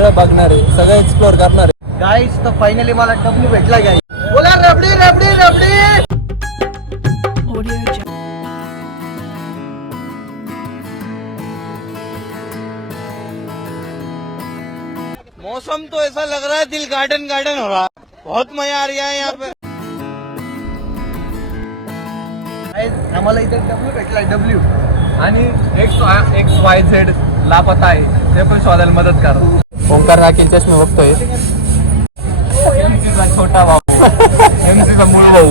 सगळं बघणार आहे, सगळं एक्सप्लोर करणार आहे. गाईस तर फायनली मला डब्ल्यू भेटला गाई. बोला रबडी रबडी रबडी. मौसम तो ऐसा लग रहा है दिल गार्डन गार्डन हो रहा है. बहुत मजा आ रहा है यहाँ पे. आम्हाला इथे डब्ल्यू भेटला डब्ल्यू. आणि XYZ लापता आहे ते पण शोधायला मदत करा. ओंकार राखील चष्मे बघतोय. MCचा छोटा भाऊ, MCचा मूळ भाऊ.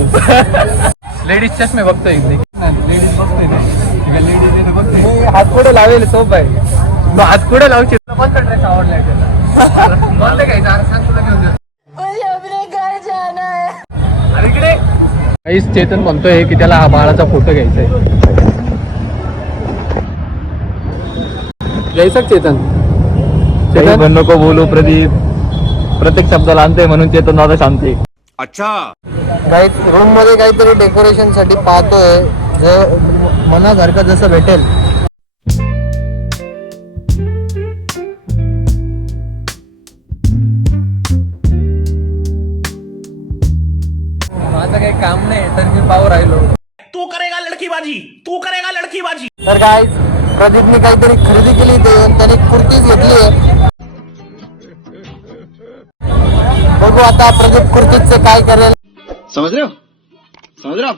लेडीज चष्मे बघतोय. लेडीज बघतोय लेडीज बघतोय. हात पुढे लावेल सोप आहे. मग हात पुढे लावची. कोणता ड्रेस आवडलाय त्याला? कोणता घ्यायचा? सांग तुला घेऊन देतो. अरे इकडे काहीच चेतन म्हणतोय की त्याला हा बाळाचा फोटो घ्यायचा आहे. घ्यायचा चेतन? चेतन नको बोलू प्रदीप. प्रत्येक शब्दाला आणतोय म्हणून चेतन दादा शांती. अच्छा. गाईस रूम मध्ये काहीतरी डेकोरेशन साठी पाहतोय. मनासारखं जसं भेटेल. माझं काही काम नाही तर मी पाहू राहिलो. तू करेगा लड़कीबाजी, तू करेगा लड़कीबाजी. तर गाईस प्रदीपने काहीतरी खरेदी केली त्याने कुर्तीच घेतली आहे. बघू आता प्रदीप कुर्तीचं काय करेल. समझ रहे हो? समझ रहे हो?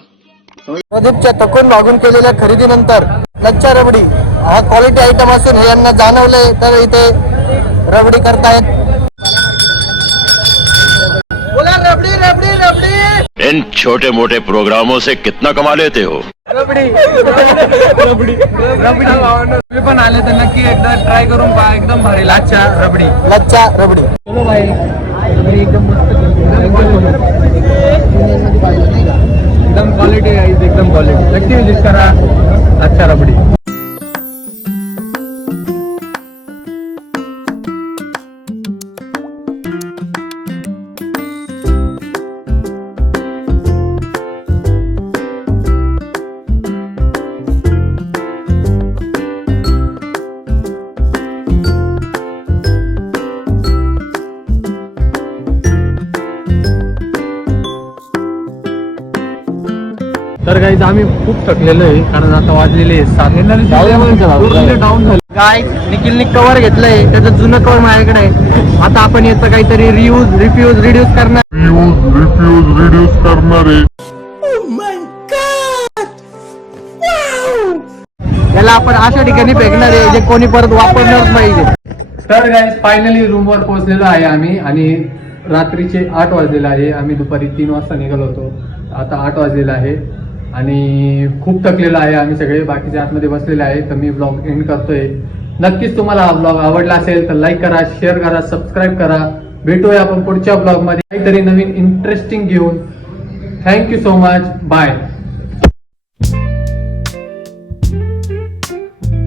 प्रदीपच्या थकून मागून केलेल्या खरेदीनंतर लच्चा रबडी हा क्वालिटी आयटम असून हे यांना जाणवलंय तर इथे रबडी करतायत. बोला रबडी रबडी रबडी. इन छोटे मोटे प्रोग्रामों से कितना कमा लेते हो? रबडी रबडी रबडी. तुम्ही पण आले तर नक्की एकदा ट्राय करून पहा. एकदम भारी लाच्छा रबडी. लच्चा रबडी. चलो भाई एकदम मस्त एकदम क्वालिटी आहे. एकदम क्वालिटी. नक्की विजिट करा अच्छा रबडी. तर गाईज आम्ही खूप थकलेलो आहे कारण आता वाजलेले 7. डाऊन झाले. गाईस निखिलने कव्हर घेतलंय. त्याचं जुनं कव्हर माझ्याकडे आहे. आता आपण याचं काहीतरी रिड्यूस करणार. याला आपण अशा ठिकाणी फेकणार आहे जे कोणी परत वापरणारच पाहिजे. तर गाईज फायनली रूमवर पोहोचलेलो आहे आम्ही आणि रात्रीचे 8 वाजलेले आहे. आम्ही दुपारी 3 वाजता निघालो होतो. आता 8 वाजलेला आहे आणि खूप थकलेलो आहे आम्ही सगळे. बाकीचे आतमध्ये बसलेले आहे. तर मी ब्लॉग एंड करतोय. नक्कीच तुम्हाला हा ब्लॉग आवडला असेल तर लाईक करा, शेअर करा, सबस्क्राईब करा. भेटूया आपण पुढच्या ब्लॉग मध्ये काहीतरी नवीन इंटरेस्टिंग घेऊन. Thank you so much. बाय.